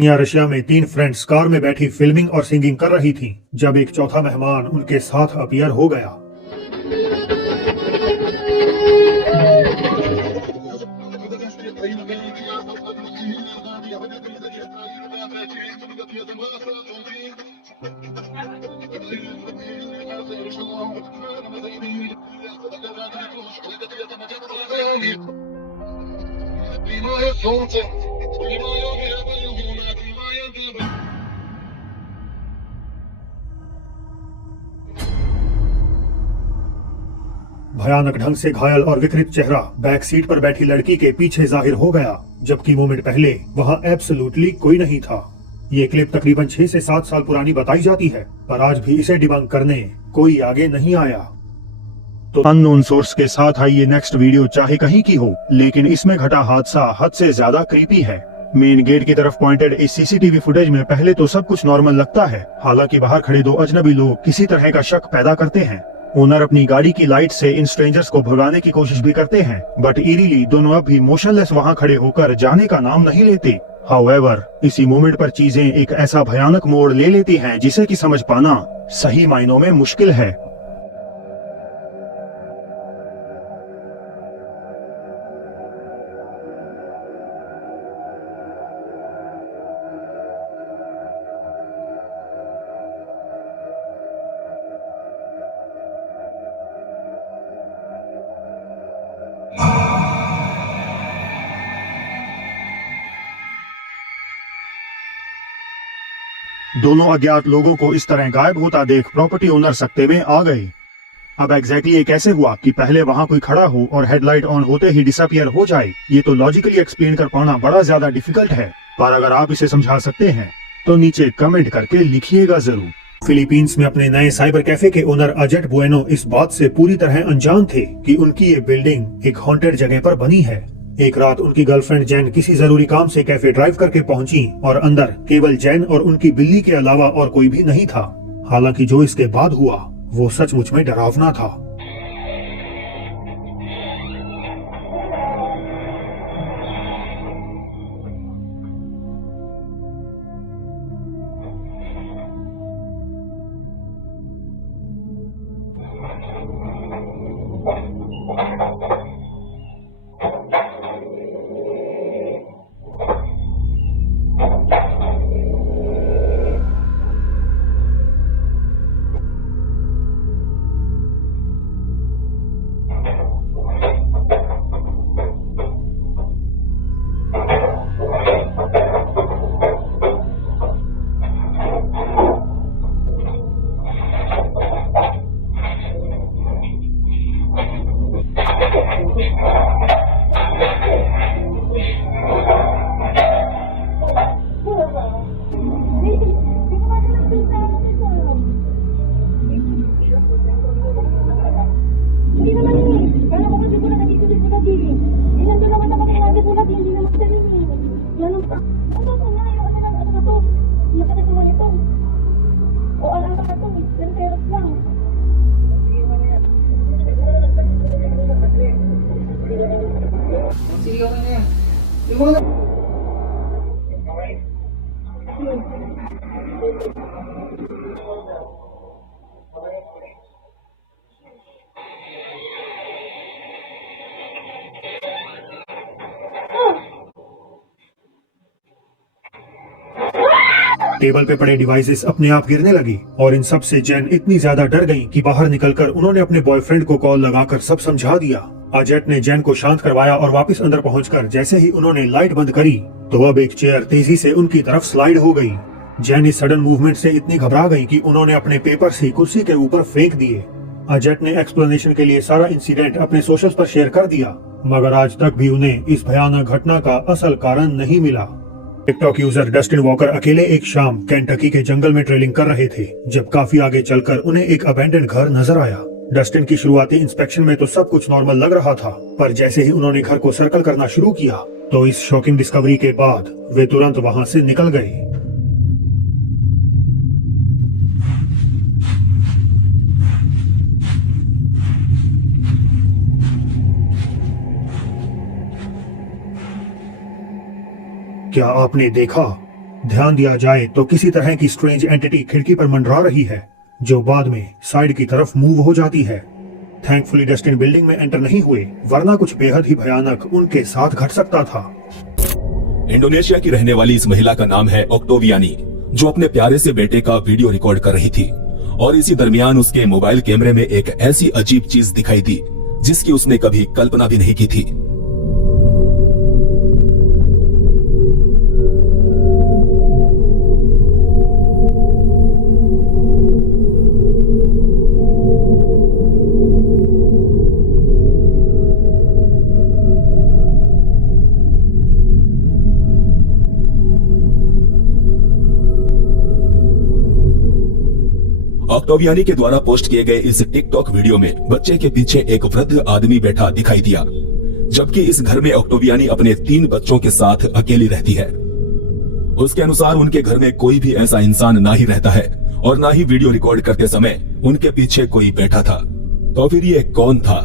यहाँ रशिया में 3 friends car में बैठी फिल्मिंग और सिंगिंग कर रही थीं, जब एक चौथा मेहमान उनके साथ अपीयर हो गया। भयानक ढंग से घायल और विकृत चेहरा बैक सीट पर बैठी लड़की के पीछे जाहिर हो गया, जबकि मोमेंट पहले वहां एब्सोल्युटली कोई नहीं था। ये क्लिप तकरीबन 6 से 7 साल पुरानी बताई जाती है, पर आज भी इसे डिबंक करने कोई आगे नहीं आया। तो अननोन सोर्स के साथ आई ये नेक्स्ट वीडियो चाहे कहीं की हो, लेकिन इसमें घटा हादसा हद से ज्यादा क्रीपी है। मेन गेट की तरफ पॉइंटेड इस सीसीटीवी फुटेज में पहले तो सब कुछ नॉर्मल लगता है, हालांकि बाहर खड़े 2 अजनबी लोग किसी तरह का शक पैदा करते हैं। ओनर अपनी गाड़ी की लाइट से इन स्ट्रेंजर्स को भगाने की कोशिश भी करते हैं, बट इरीली दोनों अब भी मोशनलेस वहां खड़े होकर जाने का नाम नहीं लेते। हाउएवर, इसी मोमेंट पर चीजें एक ऐसा भयानक मोड़ ले लेती हैं जिसे कि समझ पाना सही मायनों में मुश्किल है। दोनों अज्ञात लोगों को इस तरह गायब होता देख प्रॉपर्टी ओनर सकते में आ गए। अब एग्जैक्टली ये कैसे हुआ कि पहले वहां कोई खड़ा हो और हेडलाइट ऑन होते ही डिसअपियर हो जाए, ये तो लॉजिकली एक्सप्लेन कर पाना बड़ा ज्यादा डिफिकल्ट है। पर अगर आप इसे समझा सकते हैं तो नीचे कमेंट करके लिखिएगा जरूर। फिलीपींस में अपने नए साइबर कैफे के ओनर अजेट बुएनो इस बात से पूरी तरह अनजान थे कि उनकी ये बिल्डिंग एक हॉन्टेड जगह पर बनी है। एक रात उनकी गर्लफ्रेंड जैन किसी जरूरी काम से कैफे ड्राइव करके पहुंची और अंदर केवल जैन और उनकी बिल्ली के अलावा और कोई भी नहीं था। हालांकि जो इसके बाद हुआ वो सचमुच में डरावना था। टेबल पे पड़े डिवाइसेस अपने आप गिरने लगी और इन सब से जैन इतनी ज्यादा डर गई कि बाहर निकलकर उन्होंने अपने बॉयफ्रेंड को कॉल लगाकर सब समझा दिया। अजेट ने जैन को शांत करवाया और वापस अंदर पहुंचकर जैसे ही उन्होंने लाइट बंद करी तो अब एक चेयर तेजी से उनकी तरफ स्लाइड हो गई। जैन इस सडन मूवमेंट से इतनी घबरा गई कि उन्होंने अपने पेपर्स ही कुर्सी के ऊपर फेंक दिए। अजेट ने एक्सप्लेनेशन के लिए सारा इंसिडेंट अपने सोशल्स पर शेयर कर दिया, मगर आज तक भी उन्हें इस भयानक घटना का असल कारण नहीं मिला। टिकटॉक यूजर डस्टिन वॉकर अकेले एक शाम केंटकी के जंगल में ट्रेलिंग कर रहे थे, जब काफी आगे चलकर उन्हें एक अबैंडन्ड घर नजर आया। डस्टिन की शुरुआती इंस्पेक्शन में तो सब कुछ नॉर्मल लग रहा था, पर जैसे ही उन्होंने घर को सर्कल करना शुरू किया तो इस शॉकिंग डिस्कवरी के बाद वे तुरंत वहां से निकल गए। क्या आपने देखा? ध्यान दिया जाए तो किसी तरह की स्ट्रेंज एंटिटी खिड़की पर मंडरा रही है, जो बाद में साइड की तरफ मूव हो जाती है। थैंकफुली डस्टिन बिल्डिंग में एंटर नहीं हुए, वरना कुछ बेहद ही भयानक उनके साथ घट सकता था। इंडोनेशिया की रहने वाली इस महिला का नाम है ओक्टोवियानी, जो अपने प्यारे से बेटे का वीडियो रिकॉर्ड कर रही थी और इसी दरमियान उसके मोबाइल कैमरे में एक ऐसी अजीब चीज दिखाई दी जिसकी उसने कभी कल्पना भी नहीं की थी। ऑक्टोवियानी के द्वारा पोस्ट किए गए इस टिकटॉक वीडियो में बच्चे के पीछे एक वृद्ध आदमी बैठा दिखाई दिया, जबकि इस घर में ऑक्टोवियानी अपने 3 बच्चों के साथ अकेली रहती है। उसके अनुसार उनके घर में कोई भी ऐसा इंसान ना ही रहता है और ना ही वीडियो रिकॉर्ड करते समय उनके पीछे कोई बैठा था। तो फिर ये कौन था